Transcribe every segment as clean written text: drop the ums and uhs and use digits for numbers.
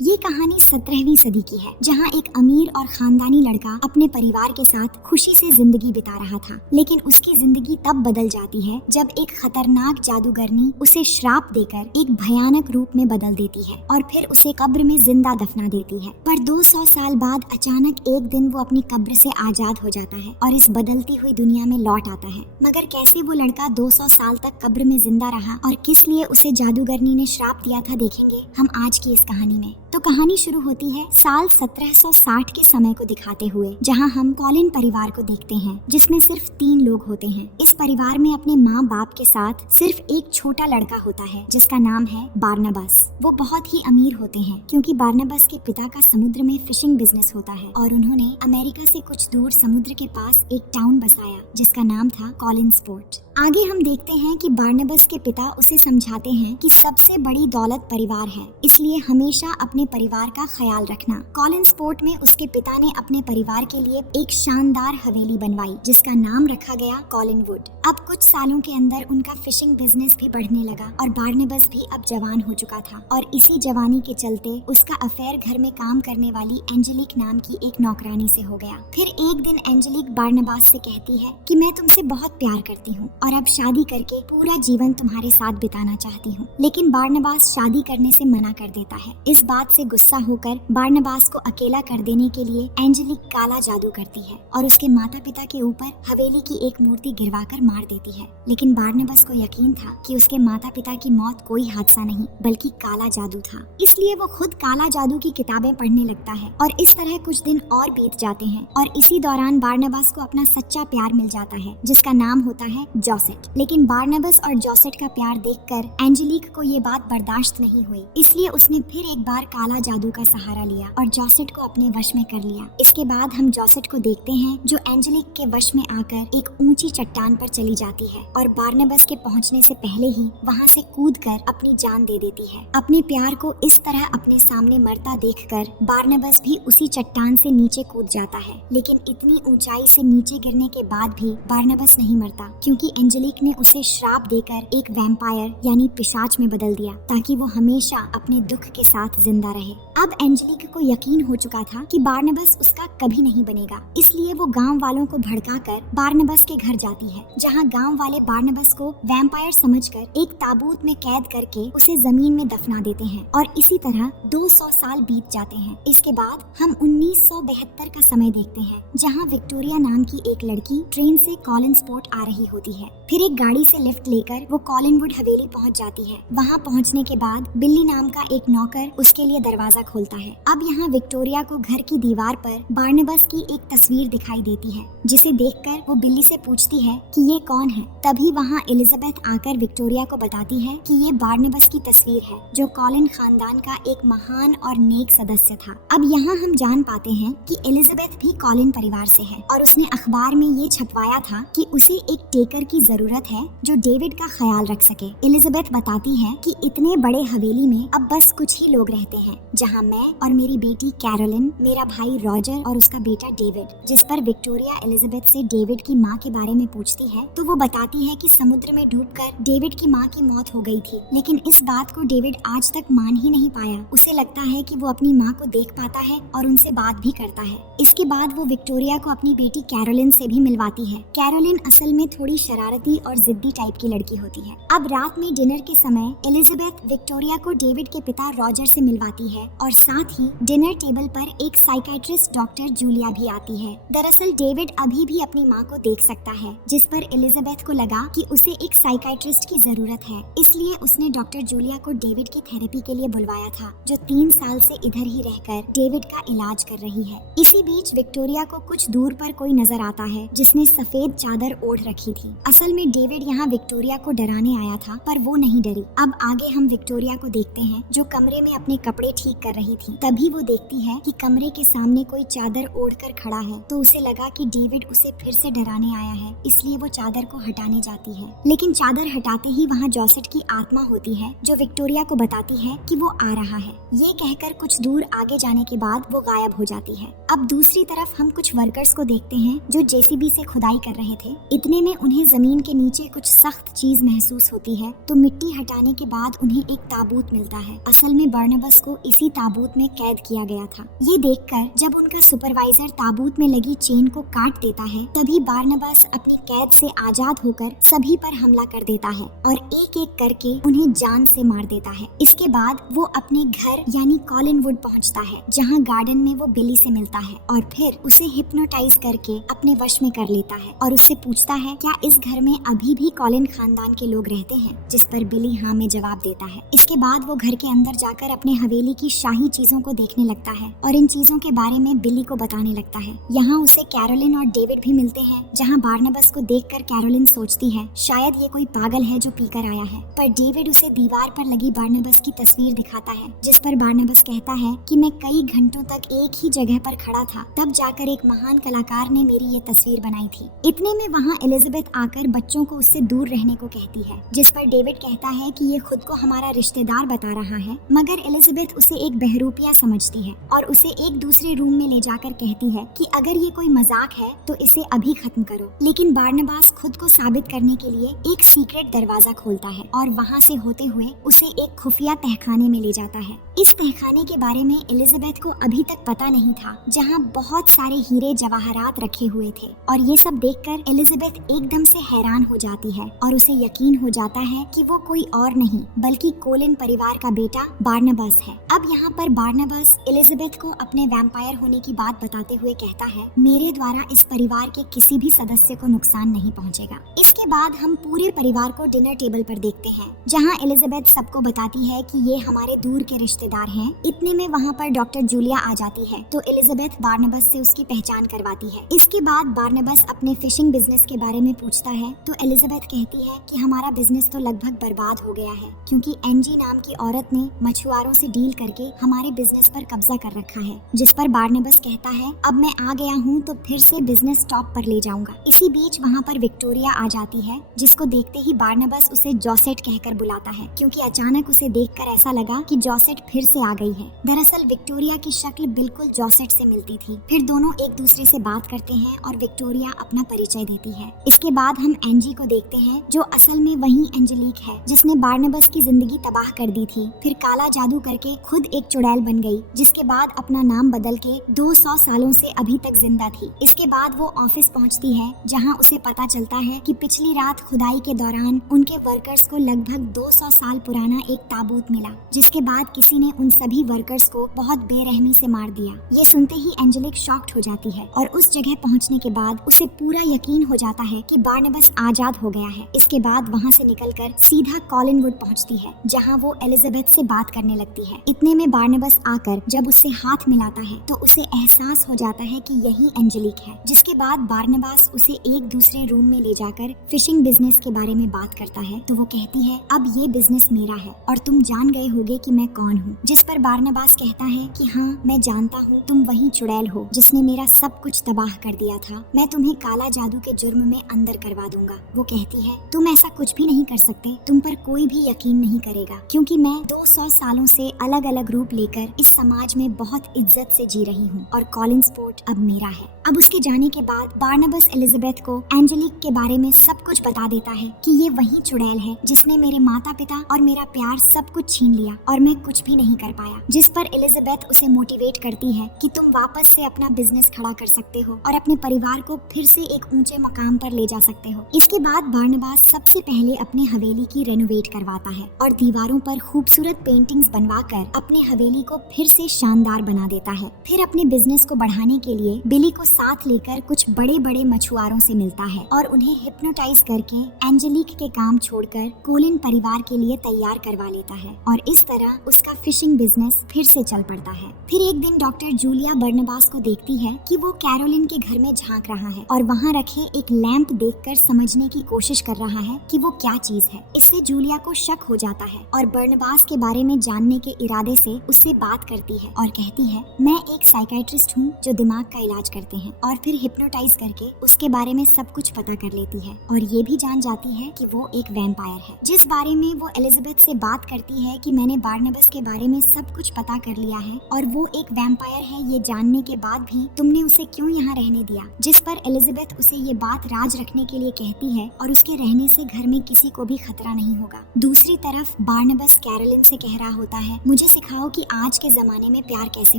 ये कहानी 17वीं सदी की है, जहाँ एक अमीर और खानदानी लड़का अपने परिवार के साथ खुशी से जिंदगी बिता रहा था। लेकिन उसकी जिंदगी तब बदल जाती है जब एक खतरनाक जादूगरनी उसे श्राप देकर एक भयानक रूप में बदल देती है और फिर उसे कब्र में जिंदा दफना देती है। पर 200 साल बाद अचानक एक दिन वो अपनी कब्र से आजाद हो जाता है और इस बदलती हुई दुनिया में लौट आता है। मगर कैसे वो लड़का 200 साल तक कब्र में जिंदा रहा और किस लिए उसे जादूगरनी ने श्राप दिया था, देखेंगे हम आज की इस कहानी में। तो कहानी शुरू होती है साल 1760 के समय को दिखाते हुए, जहां हम कॉलिन परिवार को देखते हैं, जिसमें सिर्फ 3 लोग होते हैं। इस परिवार में अपने माँ बाप के साथ सिर्फ एक छोटा लड़का होता है जिसका नाम है बारनबास। वो बहुत ही अमीर होते हैं क्योंकि बारनबास के पिता का समुद्र में फिशिंग बिजनेस होता है और उन्होंने अमेरिका से कुछ दूर समुद्र के पास एक टाउन बसाया जिसका नाम था कॉलिन्सपोर्ट। आगे हम देखते हैं कि बारनबास के पिता उसे समझाते हैं कि सबसे बड़ी दौलत परिवार है, इसलिए हमेशा अपने परिवार का ख्याल रखना। कॉलिन्सपोर्ट में उसके पिता ने अपने परिवार के लिए एक शानदार हवेली बनवाई जिसका नाम रखा गया कॉलिनवुड। अब कुछ सालों के अंदर उनका फिशिंग बिजनेस भी बढ़ने लगा और बारनबास भी अब जवान हो चुका था और इसी जवानी के चलते उसका अफेयर घर में काम करने वाली एंजेलिक नाम की एक नौकरानी से हो गया। फिर एक दिन एंजेलिक बारनबास से कहती है कि मैं तुमसे बहुत प्यार करती हूँ और अब शादी करके पूरा जीवन तुम्हारे साथ बिताना चाहती हूँ। लेकिन बारनबास शादी करने से मना कर देता है। इस बात से गुस्सा होकर बारनबास को अकेला कर देने के लिए एंजेलिक काला जादू करती है और उसके माता पिता के ऊपर हवेली की एक मूर्ति गिरवाकर मार देती है। लेकिन बारनबास को यकीन था कि उसके माता पिता की मौत कोई हादसा नहीं बल्कि काला जादू था, इसलिए वो खुद काला जादू की किताबें पढ़ने लगता है और इस तरह कुछ दिन और बीत जाते हैं और इसी दौरान बारनबास को अपना सच्चा प्यार मिल जाता है जिसका नाम होता है जोसेट। लेकिन बारनबास और जोसेट का प्यार देखकर एंजेलिक को ये बात बर्दाश्त नहीं हुई, इसलिए उसने फिर एक बार काला जादू का सहारा लिया और जोसेट को अपने वश में कर लिया। इसके बाद हम जोसेट को देखते हैं जो एंजेलिक के वश में आकर एक ऊंची चट्टान पर चली जाती है और बारनबास के पहुंचने से पहले ही वहां से कूदकर अपनी जान दे देती है। अपने प्यार को इस तरह अपने सामने मरता देखकर बारनबास भी उसी चट्टान से नीचे कूद जाता है। लेकिन इतनी ऊंचाई से नीचे गिरने के बाद भी बारनबास नहीं मरता क्योंकि एंजेलिक ने उसे श्राप देकर एक वैम्पायर यानी पिशाच में बदल दिया ताकि वो हमेशा अपने दुख के साथ जिंदा रहे। अब एंजेलिक को यकीन हो चुका था कि बारनबास उसका कभी नहीं बनेगा, इसलिए वो गांव वालों को भड़काकर बारनबास के घर जाती है, जहां गांव वाले बारनबास को वैम्पायर समझकर एक ताबूत में कैद करके उसे जमीन में दफना देते हैं और इसी तरह 200 साल बीत जाते हैं। इसके बाद हम 1972 का समय देखते हैं, जहां विक्टोरिया नाम की एक लड़की ट्रेन से कॉलिन्सपोर्ट आ रही होती है। फिर एक गाड़ी से लिफ्ट लेकर वो कॉलिनवुड हवेली पहुंच जाती है। वहां पहुंचने के बाद बिल्ली नाम का एक नौकर उसके लिए दरवाजा खोलता है। अब यहाँ विक्टोरिया को घर की दीवार पर बारनबास की एक तस्वीर दिखाई देती है, जिसे देखकर वो बिल्ली से पूछती है कि ये कौन है। तभी वहाँ एलिजाबेथ आकर विक्टोरिया को बताती है कि ये बारनबास की तस्वीर है जो कॉलिन खानदान का एक महान और नेक सदस्य था। अब यहाँ हम जान पाते हैं कि एलिजाबेथ भी कॉलिन परिवार से है और उसने अखबार में ये छपवाया था कि उसे एक टेकर की जरूरत है जो डेविड का ख्याल रख सके। एलिजाबेथ बताती है कि इतने बड़े हवेली में अब बस कुछ ही लोग रहते हैं, जहाँ मैं और मेरी बेटी कैरोलिन, मेरा भाई रॉजर और उसका बेटा डेविड। जिस पर विक्टोरिया एलिजाबेथ से डेविड की माँ के बारे में पूछती है तो वो बताती है कि समुद्र में डूबकर डेविड की माँ की मौत हो गई थी। लेकिन इस बात को डेविड आज तक मान ही नहीं पाया। उसे लगता है कि वो अपनी माँ को देख पाता है और उनसे बात भी करता है। इसके बाद वो विक्टोरिया को अपनी बेटी कैरोलिन से भी मिलवाती है। कैरोलिन असल में थोड़ी शरारती और जिद्दी टाइप की लड़की होती है। अब रात में डिनर के समय एलिजाबेथ विक्टोरिया को डेविड के पिता रॉजर से मिलवाती है और साथ ही डिनर टेबल पर एक साइकियाट्रिस्ट डॉक्टर जूलिया भी आती है। दरअसल डेविड अभी भी अपनी माँ को देख सकता है, जिस पर एलिजाबेथ को लगा कि उसे एक साइकियाट्रिस्ट की जरूरत है, इसलिए उसने डॉक्टर जूलिया को डेविड की थेरेपी के लिए बुलवाया था, जो 3 साल से इधर ही रहकर डेविड का इलाज कर रही है। इसी बीच विक्टोरिया को कुछ दूर पर कोई नजर आता है जिसने सफेद चादर ओढ़ रखी थी। असल में डेविड यहाँ विक्टोरिया को डराने आया था, पर वो नहीं डरी। अब आगे हम विक्टोरिया को देखते हैं जो कमरे में अपने कपड़े ठीक कर रही थी। तभी वो देखती है कि कमरे के सामने कोई चादर ओढ़कर खड़ा है, तो उसे लगा कि डेविड उसे फिर से डराने आया है, इसलिए वो चादर को हटाने जाती है। लेकिन चादर हटाते ही वहाँ जोसेट की आत्मा होती है जो विक्टोरिया को बताती है कि वो आ रहा है। ये कहकर कुछ दूर आगे जाने के बाद वो गायब हो जाती है। अब दूसरी तरफ हम कुछ वर्कर्स को देखते हैं जो जेसीबी से खुदाई कर रहे थे। इतने में उन्हें जमीन के नीचे कुछ सख्त चीज महसूस होती है, तो मिट्टी हटाने के बाद उन्हें एक ताबूत मिलता है। असल में बारनबास को को इसी ताबूत में कैद किया गया था। ये देखकर जब उनका सुपरवाइजर ताबूत में लगी चेन को काट देता है, तभी बारनबास अपनी कैद से आजाद होकर सभी पर हमला कर देता है और एक एक करके उन्हें जान से मार देता है। इसके बाद वो अपने घर यानी कॉलिनवुड पहुंचता है, जहां गार्डन में वो बिली से मिलता है और फिर उसे हिप्नोटाइज करके अपने वश में कर लेता है और उससे पूछता है क्या इस घर में अभी भी कॉलिन खानदान के लोग रहते हैं, जिस पर बिली हाँ में जवाब देता है। इसके बाद वो घर के अंदर जाकर अपने हवेली की शाही चीजों को देखने लगता है और इन चीजों के बारे में बिली को बताने लगता है। यहाँ उसे कैरोलिन और डेविड भी मिलते हैं, जहाँ बारनबास को देखकर कैरोलिन सोचती है शायद ये कोई पागल है जो पीकर आया है, पर डेविड उसे दीवार पर लगी बारनबास की तस्वीर दिखाता है, जिस पर बारनबास कहता है कि मैं कई घंटों तक एक ही जगह पर खड़ा था, तब जाकर एक महान कलाकार ने मेरी ये तस्वीर बनाई थी। इतने में वहाँ एलिजाबेथ आकर बच्चों को उससे दूर रहने को कहती है, जिस पर डेविड कहता है कि ये खुद को हमारा रिश्तेदार बता रहा है, मगर एलिजाबेथ उसे एक बहरूपिया समझती है और उसे एक दूसरे रूम में ले जाकर कहती है कि अगर ये कोई मजाक है तो इसे अभी खत्म करो। लेकिन बारनबास खुद को साबित करने के लिए एक सीक्रेट दरवाजा खोलता है और वहाँ से होते हुए उसे एक खुफिया तहखाने में ले जाता है। इस तहखाने के बारे में एलिजाबेथ को अभी तक पता नहीं था, जहाँ बहुत सारे हीरे जवाहरात रखे हुए थे और ये सब देखकर एलिजाबेथ एकदम से हैरान हो जाती है और उसे यकीन हो जाता है कि वो कोई और नहीं बल्कि कोलिन परिवार का बेटा बारनबास है। अब यहाँ पर बारनबास एलिजाबेथ को अपने वैम्पायर होने की बात बताते हुए कहता है मेरे द्वारा इस परिवार के किसी भी सदस्य को नुकसान नहीं पहुँचेगा। इसके बाद हम पूरे परिवार को डिनर टेबल पर देखते हैं, जहाँ एलिजाबेथ सबको बताती है कि ये हमारे दूर के रिश्तेदार हैं। इतने में वहाँ पर डॉक्टर जूलिया आ जाती है तो एलिजाबेथ बारनबास से उसकी पहचान करवाती है। इसके बाद बारनबास अपने फिशिंग बिजनेस के बारे में पूछता है तो एलिजाबेथ कहती है कि हमारा बिजनेस तो लगभग बर्बाद हो गया है, क्योंकि एंजी नाम की औरत ने मछुआरों से डील करके हमारे बिजनेस पर कब्जा कर रखा है। जिस पर बारनबास कहता है अब मैं आ गया हूँ तो फिर से बिजनेस टॉप पर ले जाऊंगा। इसी बीच वहाँ पर विक्टोरिया आ जाती है, जिसको देखते ही बारनबास उसे जॉसेट कहकर बुलाता है, क्योंकि अचानक उसे देखकर ऐसा लगा कि जॉसेट फिर से आ गई है। दरअसल विक्टोरिया की शक्ल बिल्कुल जॉसेट से मिलती थी। फिर दोनों एक दूसरे से बात करते हैं और विक्टोरिया अपना परिचय देती है। इसके बाद हम एंजी को देखते हैं, जो असल में वही एंजेलिक है जिसने बारनबास की जिंदगी तबाह कर दी थी। फिर काला जादू करके खुद एक चुड़ैल बन गई, जिसके बाद अपना नाम बदल के 200 सालों से अभी तक जिंदा थी। इसके बाद वो ऑफिस पहुंचती है, जहां उसे पता चलता है कि पिछली रात खुदाई के दौरान उनके वर्कर्स को लगभग 200 साल पुराना एक ताबूत मिला, जिसके बाद किसी ने उन सभी वर्कर्स को बहुत बेरहमी से मार दिया। ये सुनते ही एंजेलिक शॉक्ड हो जाती है और उस जगह पहुंचने के बाद उसे पूरा यकीन हो जाता है कि बारनबास आजाद हो गया है। इसके बाद वहां से निकलकर सीधा कॉलिनवुड पहुंचती है, जहां वो एलिजाबेथ से बात करने लगती है। इतने में बारनबास आकर जब उससे हाथ मिलाता है तो उसे एहसास हो जाता है कि यही एंजेलिक है। जिसके बाद बारनबास उसे एक दूसरे रूम में ले जाकर फिशिंग बिजनेस के बारे में बात करता है तो वो कहती है अब ये बिजनेस मेरा है और तुम जान गए होगे कि मैं कौन हूँ। जिस पर बारनबास कहता है कि हाँ मैं जानता हूँ, तुम वही चुड़ैल हो जिसने मेरा सब कुछ तबाह कर दिया था। मैं तुम्हें काला जादू के जुर्म में अंदर करवा दूंगा। वो कहती है तुम ऐसा कुछ भी नहीं कर सकते, तुम पर कोई भी यकीन नहीं करेगा, क्योंकि मैं 200 सालों से अलग अलग रूप लेकर इस समाज में बहुत इज्जत से जी रही हूँ और कॉलिन्सपोर्ट अब मेरा है। अब उसके जाने के बाद बारनबास एलिजाबेथ को एंजेलिक के बारे में सब कुछ बता देता है कि ये वही चुड़ैल है जिसने मेरे माता पिता और मेरा प्यार सब कुछ छीन लिया और मैं कुछ भी नहीं कर पाया। जिस पर एलिजाबेथ उसे मोटिवेट करती है कि तुम वापस से अपना बिजनेस खड़ा कर सकते हो और अपने परिवार को फिर से एक ऊंचे मकाम पर ले जा सकते हो। इसके बाद बारनबास सबसे पहले अपने हवेली की रेनोवेट करवाता है और दीवारों पर खूबसूरत पेंटिंग्स बनवाकर अपने हवेली को फिर से शानदार बना देता है। फिर अपने बिजनेस को बढ़ाने के लिए बिली को साथ लेकर कुछ बड़े बड़े मछुआरों से मिलता है और उन्हें हिप्नोटाइज करके एंजेलिक के काम छोड़कर कोलिन परिवार के लिए तैयार करवा लेता है और इस तरह उसका फिशिंग बिजनेस फिर से चल पड़ता है। फिर एक दिन डॉक्टर जूलिया बारनबास को देखती है कि वो कैरोलिन के घर में झांक रहा है और वहाँ रखे एक लैंप देखकर समझने की कोशिश कर रहा है कि वो क्या चीज है। इससे जूलिया को शक हो जाता है और बारनबास के बारे में जानने के इरादे से उससे बात करती है और कहती है मैं एक साइकियाट्रिस्ट हूँ जो दिमाग का इलाज करते हैं, और फिर हिप्नोटाइज करके उसके बारे में सब कुछ पता कर लेती है और ये भी जान जाती है कि वो एक वैम्पायर है। जिस बारे में वो एलिजाबेथ से बात करती है कि मैंने बारनबास के बारे में सब कुछ पता कर लिया है और वो एक वैम्पायर है, ये जानने के बाद भी तुमने उसे क्यों यहाँ रहने दिया। जिस पर एलिजाबेथ उसे ये बात राज रखने के लिए कहती है और उसके रहने से घर में किसी को भी खतरा नहीं होगा। दूसरी तरफ बारनबास कैरोलिन से कह रहा होता है मुझे सिखाओ कि आज के जमाने में प्यार कैसे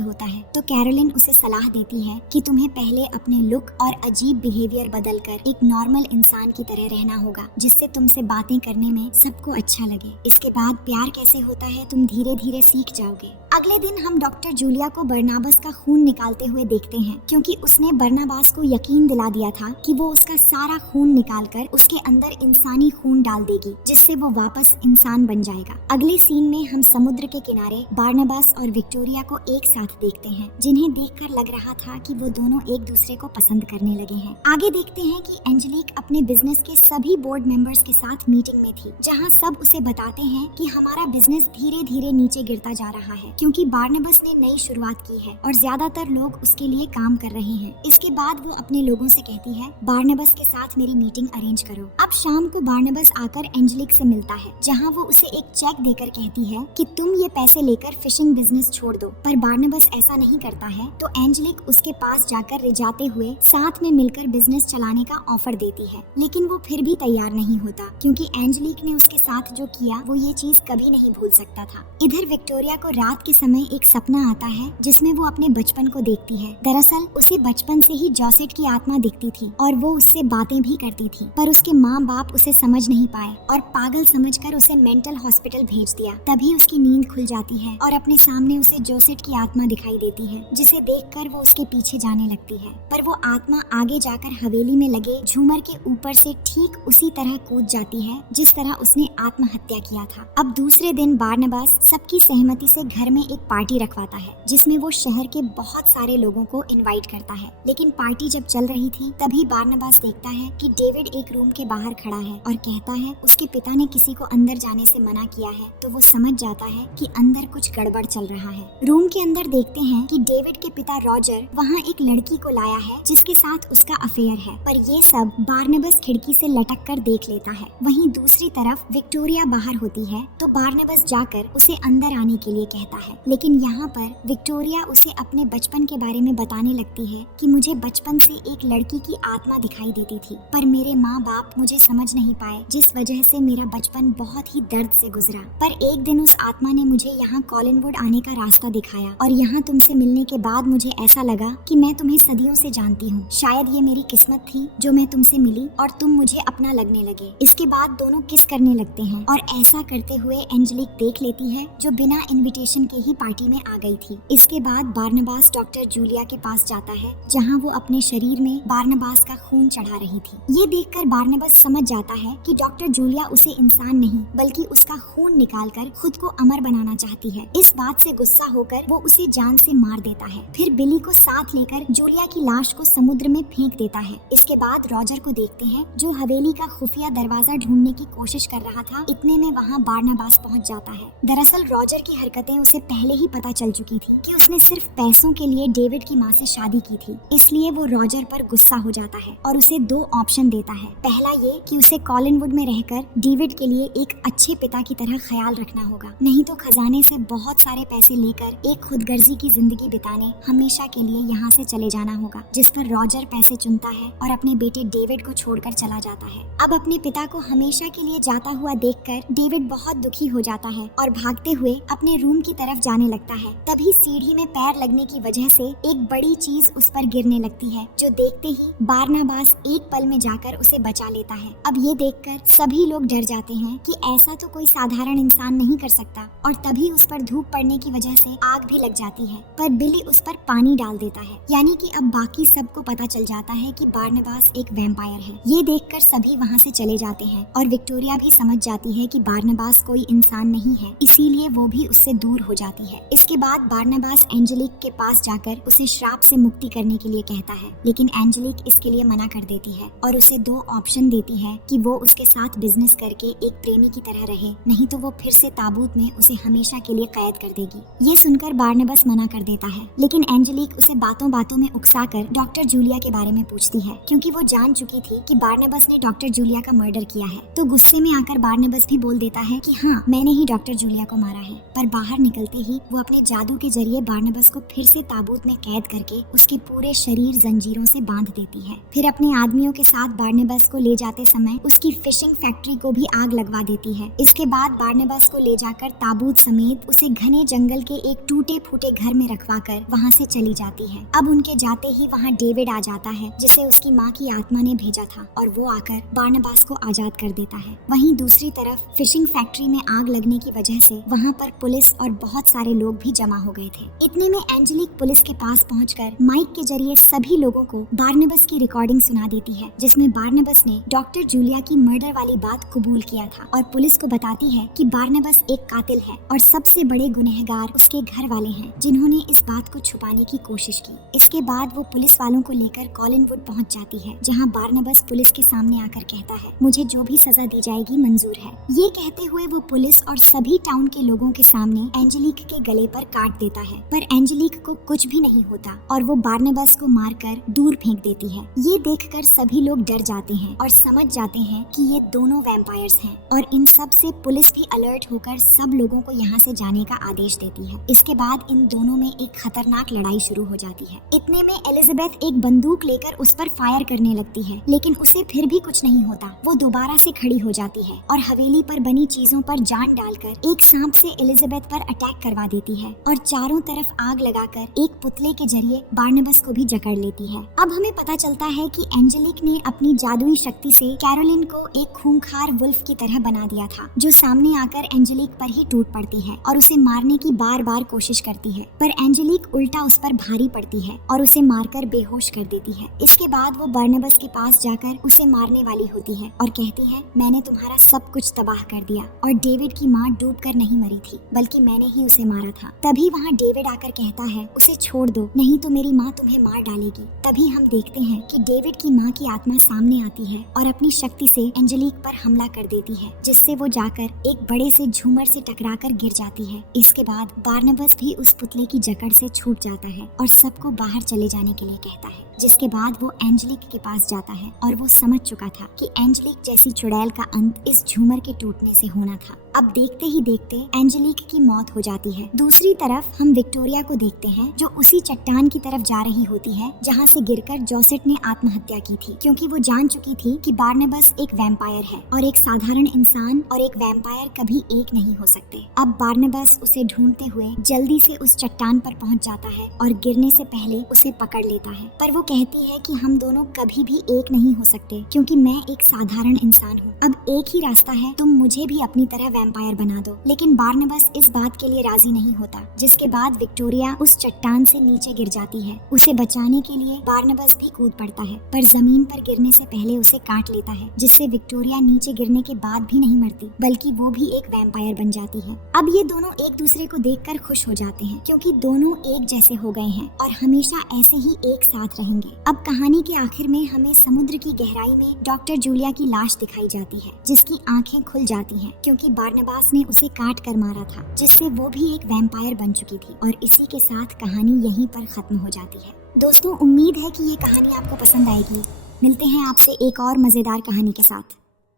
होता है। तो कैरोलिन उसे सलाह देती है कि तुम्हें पहले अपने लुक और अजीब बिहेवियर बदलकर एक नॉर्मल इंसान की तरह रहना होगा, जिससे तुमसे बातें करने में सबको अच्छा लगे। इसके बाद प्यार कैसे होता है तुम धीरे धीरे सीख जाओगे। अगले दिन हम डॉक्टर जूलिया को बरनाबस का खून निकालते हुए देखते हैं, क्योंकि उसने बरनाबास को यकीन दिला दिया था कि वो उसका सारा खून निकालकर उसके अंदर इंसानी खून डाल देगी, जिससे वो वापस इंसान बन जाएगा। अगले सीन में हम समुद्र के किनारे बारनाबास और विक्टोरिया को एक साथ देखते हैं, जिन्हें देखकर लग रहा था कि वो दोनों एक दूसरे को पसंद करने लगे हैं। आगे देखते हैं कि एंजेलिक अपने बिजनेस के सभी बोर्ड मेंबर्स के साथ मीटिंग में थी, जहां सब उसे बताते हैं कि हमारा बिजनेस धीरे धीरे नीचे गिरता जा रहा है, क्योंकि बारनाबास ने नई शुरुआत की है और ज्यादातर लोग उसके लिए काम कर रहे हैं। इसके बाद वो अपने लोगों से कहती है, बारनाबास के साथ मेरी मीटिंग अरेंज करो। अब शाम को बारनाबास आकर एंजेलिक से मिलता है, जहां वो उसे एक चेक देकर कहती है कि तुम ये पैसे लेकर फिशिंग बिजनेस छोड़ दो। पर बारनाबास ऐसा नहीं करता है, तो एंजेलिक उसके पास जाकर रिझाते हुए साथ में मिलकर बिजनेस चलाने का ऑफर देती है, लेकिन वो फिर भी तैयार नहीं होता, क्योंकि एंजेलिक ने उसके साथ जो किया वो ये चीज कभी नहीं भूल सकता था। इधर विक्टोरिया को रात के समय एक सपना आता है, जिसमें वो अपने बचपन को देखती है। दरअसल उसे बचपन से ही जोसेट की आत्मा दिखती थी और वो उससे बातें भी करती थी, पर उसके माँ बाप उसे समझ नहीं पाए और पागल समझकर उसे मेंटल हॉस्पिटल भेज दिया। तभी उसकी नींद खुल जाती है और अपने सामने उसे जोसेट की आत्मा दिखाई देती है, जिसे देखकर वो उसके पीछे जाने लगती है। पर वो आत्मा आगे जाकर हवेली में लगे झूमर के ऊपर से ठीक उसी तरह कूद जाती है जिस तरह उसने आत्महत्या किया था। अब दूसरे दिन बारनाबास सबकी सहमति से घर में एक पार्टी रखवाता है, जिसमें वो शहर के बहुत सारे लोगों को इनवाइट करता है। लेकिन पार्टी जब चल रही थी, तभी बारनाबास देखता है कि डेविड एक रूम के बाहर खड़ा है और कहता है उसके पिता ने किसी को अंदर जाने से मना किया है। तो वो समझ जाता है कि अंदर कुछ गड़बड़ चल रहा है। रूम के अंदर देखते हैं कि डेविड के पिता रॉजर वहाँ एक लड़की को लाया है, जिसके साथ उसका अफेयर है। पर ये सब बारनाबास खिड़की से लटक कर देख लेता है। वहीं दूसरी तरफ विक्टोरिया बाहर होती है, तो बारनाबास जाकर उसे अंदर आने के लिए कहता है। लेकिन यहाँ पर विक्टोरिया उसे अपने बचपन के बारे में बताने लगती है कि मुझे बचपन से एक लड़की की आत्मा दिखाई देती थी, पर मेरे माँ बाप मुझे समझ नहीं पाए, जिस वजह से मेरा बचपन बहुत ही दर्द से गुजरा। पर एक दिन उस आत्मा ने मुझे यहाँ कॉलिनवुड आने का रास्ता दिखाया और यहाँ तुमसे मिलने के बाद मुझे ऐसा लगा कि मैं तुम्हें सदियों से जानती हूँ। शायद ये मेरी किस्मत थी जो मैं तुमसे मिली और तुम मुझे अपना लगने लगे। इसके बाद दोनों किस करने लगते हैं और ऐसा करते हुए एंजेलिक देख लेती है, जो बिना इनविटेशन के ही पार्टी में आ गई थी। इसके बाद बारनाबास डॉक्टर जूलिया के पास जाता है, जहाँ वो अपने शरीर में बारनाबास का खून चढ़ा रही थी। ये देखकर बारनाबास समझ जाता है कि डॉक्टर जूलिया उसे इंसान नहीं बल्कि उसका खून निकालकर खुद को अमर बनाना चाहती है। इस बात से गुस्सा होकर वो उसे जान से मार देता है। फिर बिली को साथ लेकर जूलिया की लाश को समुद्र में फेंक देता है। इसके बाद रॉजर को देखते हैं, जो हवेली का खुफिया दरवाजा ढूंढने की कोशिश कर रहा था। इतने में वहाँ बारनाबास पहुँच जाता है। दरअसल रॉजर की हरकतें उसे पहले ही पता चल चुकी थी कि उसने सिर्फ पैसों के लिए डेविड की माँ से शादी की थी। इसलिए वो रॉजर पर गुस्सा हो जाता है और उसे दो ऑप्शन देता है। पहला ये कि उसे कॉलिनवुड में रहकर डेविड के लिए एक अच्छे पिता की तरह ख्याल रखना होगा, नहीं तो खजाने से बहुत सारे पैसे लेकर एक खुदगर्जी की जिंदगी बिताने हमेशा के लिए यहाँ से चले जाना होगा। जिस पर रॉजर पैसे चुनता है और अपने बेटे डेविड को छोड़कर चला जाता है। अब अपने पिता को हमेशा के लिए जाता हुआ देखकर डेविड बहुत दुखी हो जाता है और भागते हुए अपने रूम की तरफ जाने लगता है। तभी सीढ़ी में पैर लगने की वजह से एक बड़ी चीज उस पर गिरने लगती है, जो देखते ही बारनाबास एक पल में जाकर उसे बचा लेता है। अब ये देखकर सभी लोग डर जाते हैं कि ऐसा तो कोई साधारण इंसान नहीं कर सकता, और तभी उस पर धूप पड़ने की वजह से आग भी लग जाती है। पर बिली उस पर पानी डाल देता है, यानी कि अब बाकी सबको पता चल जाता है कि बारनाबास एक वैम्पायर है। ये देखकर सभी वहाँ से चले जाते हैं और विक्टोरिया भी समझ जाती है कि बारनाबास कोई इंसान नहीं है, इसीलिए वो भी उससे दूर हो जाती है। इसके बाद बारनाबास एंजेलिक के पास जाकर उसे श्राप से मुक्ति करने के लिए कहता है, लेकिन एंजेलिक इसके लिए मना कर देती है और उसे दो ऑप्शन देती है कि वो उसके साथ बिजनेस करके एक प्रेमी की तरह रहे, नहीं तो वो फिर से ताबूत में उसे हमेशा के लिए कैद कर देगी। ये सुनकर बारनाबास मना कर देता है, लेकिन एंजेलिक उसे बातों बातों में उकसाकर डॉक्टर जूलिया के बारे में पूछती है, क्योंकि वो जान चुकी थी कि बारनाबास ने डॉक्टर जूलिया का मर्डर किया है। तो गुस्से में आकर बारनाबास भी बोल देता है कि हाँ, मैंने ही डॉक्टर जूलिया को मारा है। पर बाहर निकलते ही वो अपने जादू के जरिए बारनाबास को फिर से ताबूत में कैद करके उसके पूरे शरीर जंजीरों से बांध देती है। फिर अपने आदमियों के साथ बारनाबास को ले जाते समय उसकी फिशिंग फैक्ट्री को भी आग लगवा देती है। इसके बाद बारनाबास को ले जाकर ताबूत समेत समेत उसे घने जंगल के एक टूटे फूटे घर में रखवा कर वहाँ से चली जाती है। अब उनके जाते ही वहाँ डेविड आ जाता है, जिसे उसकी माँ की आत्मा ने भेजा था, और वो आकर बारनबास को आजाद कर देता है। वहीं दूसरी तरफ फिशिंग फैक्ट्री में आग लगने की वजह से वहाँ पर पुलिस और बहुत सारे लोग भी जमा हो गए थे। इतने में एंजेलिक पुलिस के पास पहुंचकर माइक के जरिए सभी लोगों को बारनबास की रिकॉर्डिंग सुना देती है, जिसमें बारनबास ने डॉक्टर जूलिया की मर्डर वाली बात कबूल किया था और पुलिस को बताती है कि बारनबास एक कातिल है और सबसे बड़े गुनहगार उसके घर वाले हैं, जिन्होंने इस बात को छुपाने की कोशिश की। इसके बाद वो पुलिस वालों को लेकर कॉलिनवुड पहुंच जाती है, जहां बारनबास पुलिस के सामने आकर कहता है, मुझे जो भी सजा दी जाएगी मंजूर है। ये कहते हुए वो पुलिस और सभी टाउन के लोगों के सामने एंजेलिक के गले पर काट देता है, पर एंजेलिक को कुछ भी नहीं होता और वो बारनबास को मारकर दूर फेंक देती है। ये देखकर सभी लोग डर जाते हैं और समझ जाते हैं कि ये दोनों वैम्पायर्स हैं, और इन सब से पुलिस भी अलर्ट होकर सब लोगों को यहाँ से जाने का आदेश देती है। इसके बाद इन दोनों में एक खतरनाक लड़ाई शुरू हो जाती है। इतने में एलिजाबेथ एक बंदूक लेकर उस पर फायर करने लगती है, लेकिन उसे फिर भी कुछ नहीं होता। वो दोबारा से खड़ी हो जाती है और हवेली पर बनी चीजों पर जान डालकर एक सांप से एलिजाबेथ पर अटैक करवा देती है और चारों तरफ आग लगाकर एक पुतले के जरिए बारनबास को भी जकड़ लेती है। अब हमें पता चलता है कि एंजेलिक ने अपनी जादुई शक्ति से कैरोलिन को एक खूंखार वुल्फ की तरह बना दिया था, जो सामने आकर एंजेलिक पर ही टूट पड़ती है और उसे मारने की बार बार कोशिश करती है, पर एंजेलिक उल्टा उस पर भारी पड़ती है और उसे मारकर बेहोश कर देती है। इसके बाद वो बारनबास के पास जाकर उसे मारने वाली होती है और कहती है, मैंने तुम्हारा सब कुछ तबाह कर दिया और डेविड की माँ डूबकर नहीं मरी थी, बल्कि मैंने ही उसे मारा था। तभी वहाँ डेविड आकर कहता है, उसे छोड़ दो, नहीं तो मेरी माँ तुम्हें मार डालेगी। तभी हम देखते हैं कि डेविड की माँ की आत्मा सामने आती है और अपनी शक्ति से एंजेलिक पर हमला कर देती है, जिससे वो जाकर एक बड़े से झूमर से टकराकर गिर जाती है। इसके बाद बारनबास भी उस पुतले की जकड़ से छूट जाता है और सबको बाहर चले जाने के लिए कहता है। जिसके बाद वो एंजेलिक के पास जाता है और वो समझ चुका था कि एंजेलिक जैसी चुड़ैल का अंत इस झूमर के टूटने से होना था। अब देखते ही देखते एंजेलिक की मौत हो जाती है। दूसरी तरफ हम विक्टोरिया को देखते हैं, जो उसी चट्टान की तरफ जा रही होती है जहाँ से गिरकर जोसेट ने आत्महत्या की थी, क्योंकि वो जान चुकी थी कि बारनबास एक वैम्पायर है और एक साधारण इंसान और एक वैम्पायर कभी एक नहीं हो सकते। अब बारनबास उसे ढूंढते हुए जल्दी से उस चट्टान पर पहुँच जाता है और गिरने से पहले उसे पकड़ लेता है, पर वो कहती है कि हम दोनों कभी भी एक नहीं हो सकते, क्योंकि मैं एक साधारण इंसान हूँ। अब एक ही रास्ता है, तुम मुझे भी अपनी तरह वैम्पायर बना दो। लेकिन बारनबास इस बात के लिए राजी नहीं होता, जिसके बाद विक्टोरिया उस चट्टान से नीचे गिर जाती है। उसे बचाने के लिए बारनबास भी कूद पड़ता है, पर जमीन पर गिरने से पहले उसे काट लेता है, जिससे विक्टोरिया नीचे गिरने के बाद भी नहीं मरती, बल्कि वो भी एक वैम्पायर बन जाती है। अब ये दोनों एक दूसरे को देखकर खुश हो जाते हैं, क्योंकि दोनों एक जैसे हो गए हैं और हमेशा ऐसे ही एक साथ रहेंगे। अब कहानी के आखिर में हमें समुद्र की गहराई में डॉक्टर जूलिया की लाश दिखाई जाती है, जिसकी आंखें खुल जाती हैं, क्योंकि बारनबास ने उसे काट कर मारा था, जिससे वो भी एक वैम्पायर बन चुकी थी। और इसी के साथ कहानी यहीं पर खत्म हो जाती है। दोस्तों, उम्मीद है कि ये कहानी आपको पसंद आएगी। मिलते हैं आपसे एक और मजेदार कहानी के साथ।